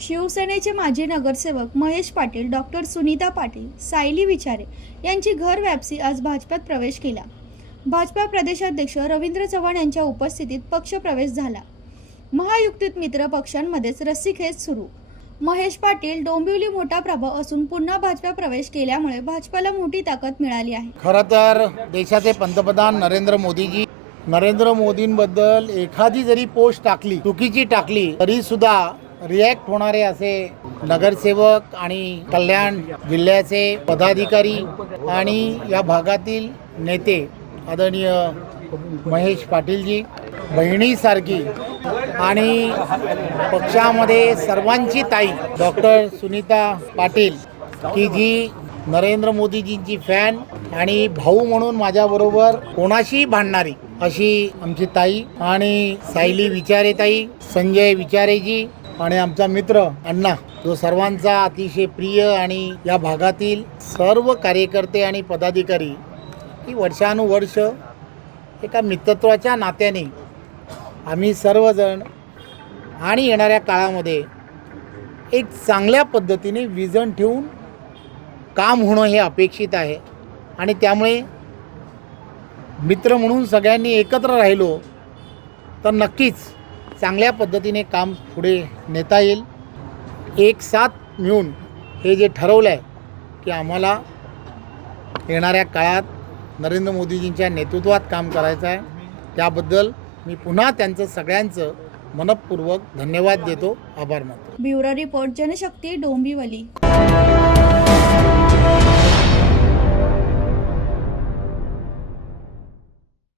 शिवसेनेचे माजी नगरसेवक महेश पाटील डॉक्टर सुनीता पाटील सायली विचारे यांची घर व्यापसी आज भाजपात प्रवेश केला. भाजपा प्रदेशाध्यक्ष रवींद्र चव्हाण यांच्या उपस्थितीत पक्षप्रवेश झाला. महायुक्तीत मित्र पक्षांमध्येच रस्सीखेच सुरू. महेश पाटील डोंबिवली मोठा प्रभाव असून पुन्हा भाजपा प्रवेश केल्यामुळे भाजपाला मोठी ताकद मिळाली आहे. खरं तर देशाचे पंतप्रधान नरेंद्र मोदीजी नरेंद्र मोदींबद्दल एखादी जरी पोस्ट टाकली चुकीची टाकली तरी सुद्धा रिॲक्ट होणारे असे नगरसेवक आणि कल्याण जिल्ह्याचे पदाधिकारी आणि या भागातील नेते आदरणीय महेश पाटीलजी बहिणीसारखी आणि पक्षामध्ये सर्वांची ताई डॉक्टर सुनीता पाटील की जी नरेंद्र मोदीजींची फॅन आणि भाऊ म्हणून माझ्याबरोबर कोणाशीही भांडणारी अशी आमची ताई आणि सायली विचारे ताई संजय विचारेजी आणि आमचा मित्र अण्णा जो सर्वांचा अतिशय प्रिय आणि या भागातील सर्व कार्यकर्ते आणि पदाधिकारी ही वर्षानुवर्ष एका मित्रत्वाच्या नात्याने आम्ही सर्वजण आणि येणाऱ्या काळामध्ये एक चांगल्या पद्धतीने विजन ठेवून काम होणं हे अपेक्षित आहे. आणि त्यामुळे मित्र म्हणून सगळ्यांनी एकत्र राहिलो तर नक्कीच चांगल्या पद्धतीने काम पुढे नेता येईल. एक साथ मिळून हे जे ठरवलं आहे की आम्हाला येणाऱ्या काळात नरेंद्र मोदीजींच्या नेतृत्वात काम करायचं आहे. त्याबद्दल मी पुन्हा त्यांचं सगळ्यांचं मनपूर्वक धन्यवाद देतो. आभार मानतो. Bureau report Janshakti Dombivli.